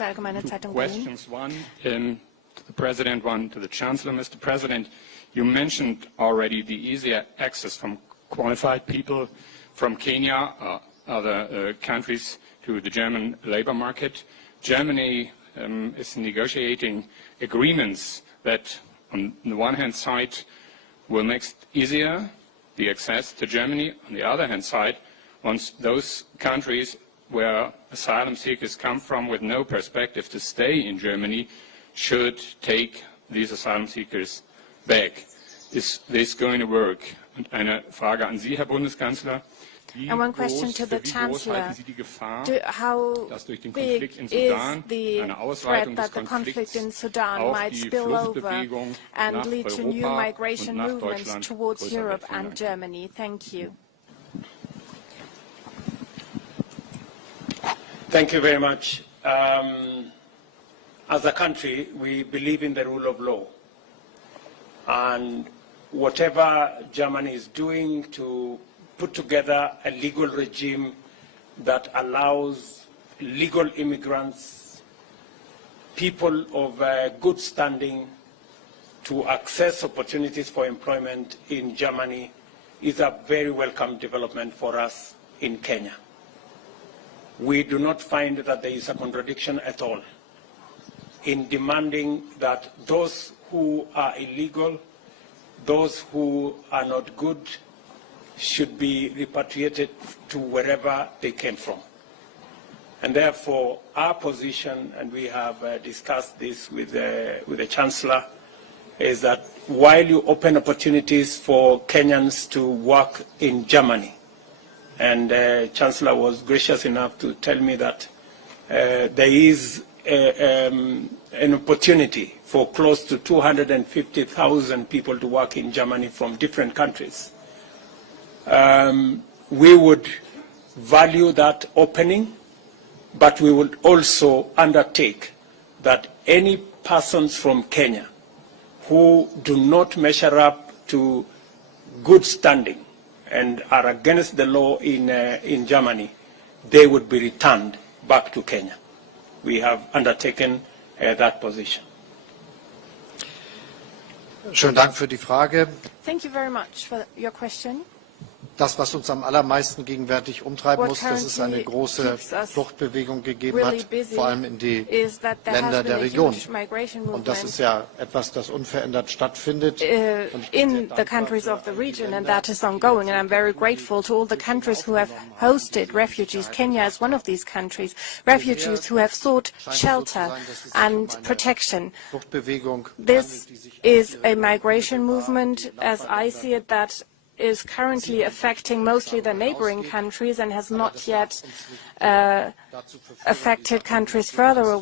Frankfurter Allgemeine Zeitung. Questions, one to the President, one to the Chancellor. Mr. President, you mentioned already the easier access from qualified people from Kenya or other countries to the German labor market. Germany is negotiating agreements that, on the one hand side, will make it easier the access to Germany. On the other hand side, once those countries where asylum seekers come from with no perspective to stay in Germany should take these asylum seekers back. Is this going to work? Und eine Frage an Sie, Herr Bundeskanzler. And one question to the Chancellor. How big is the threat that the conflict in Sudan might spill over and lead to new migration movements towards Europe and Germany? Thank you. Thank you very much. As a country, we believe in the rule of law. And whatever Germany is doing to put together a legal regime that allows legal immigrants, people of good standing, to access opportunities for employment in Germany is a very welcome development for us in Kenya. We do not find that there is a contradiction at all in demanding that those who are illegal, those who are not good, should be repatriated to wherever they came from. And therefore, our position, and we have discussed this with the Chancellor, is that while you open opportunities for Kenyans to work in Germany, and the Chancellor was gracious enough to tell me that there is an opportunity for close to 250,000 people to work in Germany from different countries. We would value that opening, but we would also undertake that any persons from Kenya who do not measure up to good standing and are against the law in Germany, they would be returned back to Kenya. We have undertaken that position. Schönen Dank für die Frage. Thank you very much for your question. Das, was uns am allermeisten gegenwärtig umtreiben muss, dass es eine große Fluchtbewegung gegeben hat, vor allem in die Länder der Region. Und das ist ja etwas, das unverändert stattfindet. In the countries of the region, and that is ongoing. And I'm very grateful to all the countries who have hosted refugees. Kenya is one of these countries. Refugees who have sought shelter and protection. This is a migration movement, as I see it, that is currently affecting mostly the neighboring countries and has not yet affected countries further away.